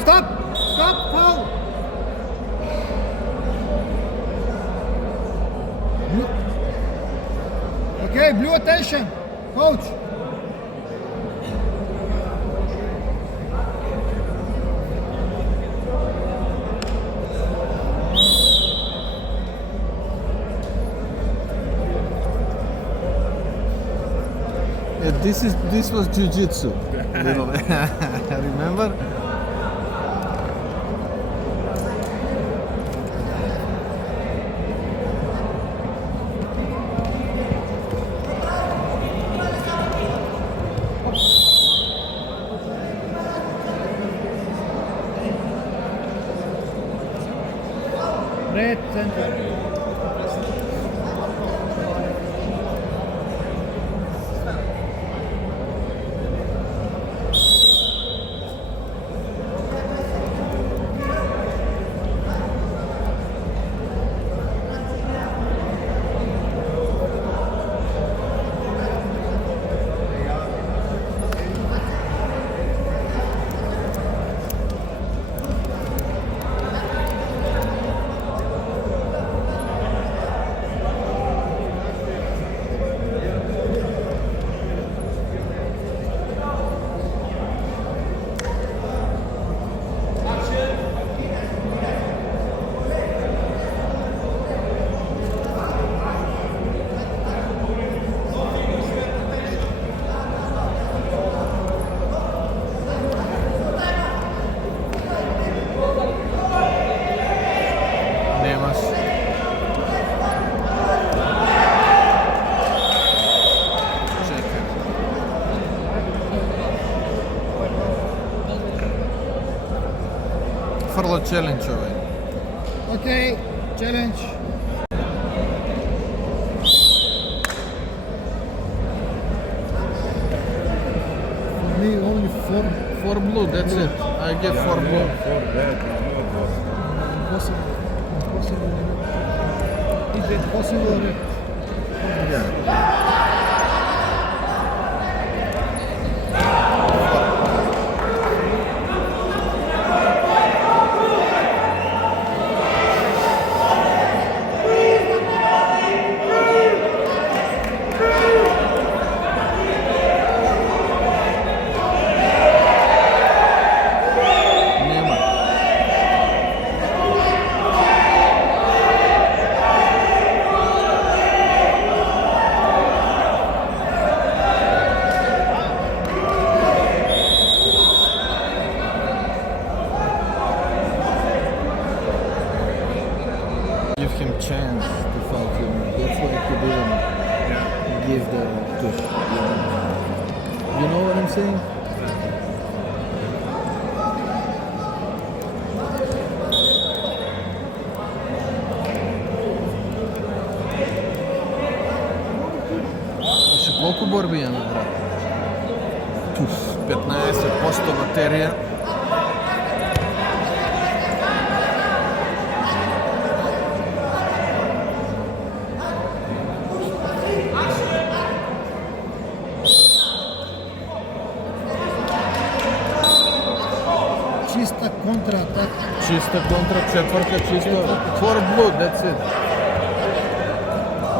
Stop! Stop! Foul! Okay, blue attention, coach. Yeah, this was jiu-jitsu. Little remember? Red center. Nemaš. Čekaj. Vrlo challenge ovaj. Okay, challenge. For me, only four. 4 blue, that's it. I get 4 blue. Impossible. Impossible. Is it possible? Yeah. Nema. Give him chance to foul you. That's why he didn't give the push. You know what I'm saying? Ще колко борби имаме, брат? 15% батерия. Чиста контратака. Чиста контра, четвърка, чиста. 4 blue, that's it.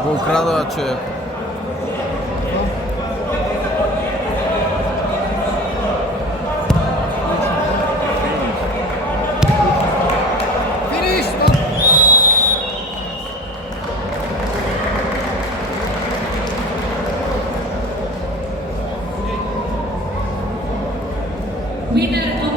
Го украдава, че Finish. Stop. Winner of